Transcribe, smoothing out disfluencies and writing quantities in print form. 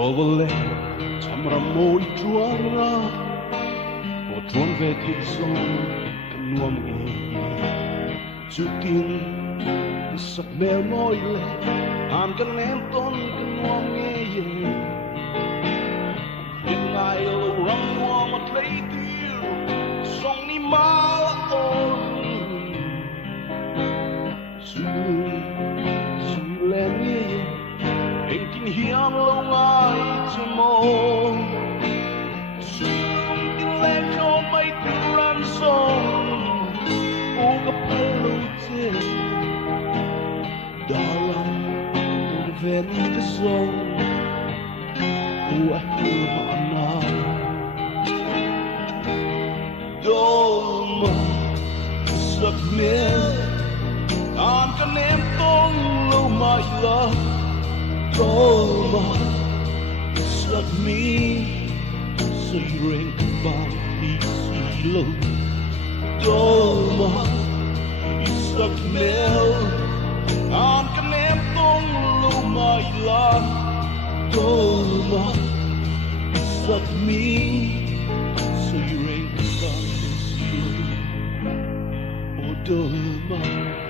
Dovole chamra moi juara o tuan ve ki song nuam ngi chutin sak mel moi le an kan nem ton nuam ngi ye in ngai lo ram nuam at lei tir song ni ma o su le ni anh tin hiam lâu ngày chưa mơ sương tin lên cho mây tiêu ran sông ô gặp lâu trên đỏ lòng tôi ven cái sông ô anh mà nào đôi mà giấc mơ an can em tông lâu mai love Toma, sat mi say ring bang isilo. Toma, sat mel an kanem tong lumay la. Toma, sat mi say ring bang isilo. Oh, Toma.